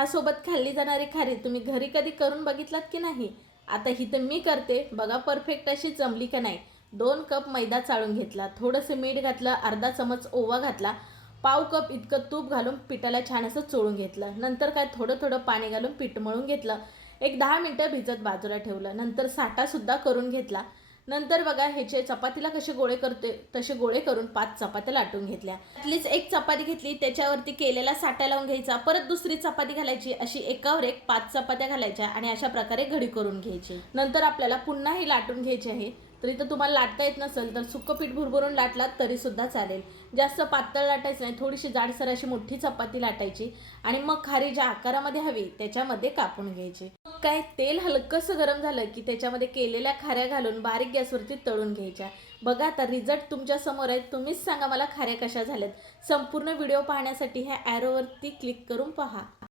चहासोबत खाल्ली जाणारी खारी तुम्ही घरी कधी करून बघितलात की नाही? आता ही तर मी करते. बघा परफेक्ट अशी जमली का नाही? दोन कप मैदा चाळून घेतला. थोडंसं मीठ घातलं अर्धा चमच ओवा घातला. पाव कप इतकं तूप घालून पिठाला छान असं चोळून घेतलं. नंतर काय थोडं थोडं पाणी घालून पीठ मळून घेतलं. एक दहा मिनटं भिजत बाजूला ठेवलं. नंतर साठासुद्धा करून घेतला. नंतर बघा ह्याचे चपातीला कसे गोळे करते तसे गोळे करून पाच चपात्या लाटून घेतल्या. त्यातलीच एक चपाती घेतली त्याच्यावरती केलेला साठा लावून घ्यायचा परत दुसरी चपाती घालायची अशी एकावर एक पाच चपात्या घालायच्या आणि अशा प्रकारे घडी करून घ्यायची. नंतर आपल्याला पुन्हा ही लाटून घ्यायची आहे. तर इथं तुम्हाला लाटता येत नसेल तर सुक्कं पीठ भुरभरून लाटलात तरी सुद्धा चालेल. जास्त पातळ लाटायचं नाही थोडीशी जाडसर अशी मोठी चपाती लाटायची आणि मग खारी ज्या आकारामध्ये हवी त्याच्यामध्ये कापून घ्यायची. मग काय तेल हलकंसं गरम झालं की त्याच्यामध्ये केलेल्या खाऱ्या घालून बारीक गॅसवरती तळून घ्यायच्या. बघा आता रिझल्ट तुमच्यासमोर आहे तुम्हीच सांगा मला खाऱ्या कशा झाल्यात. संपूर्ण व्हिडिओ पाहण्यासाठी ह्या ॲरोवरती क्लिक करून पहा.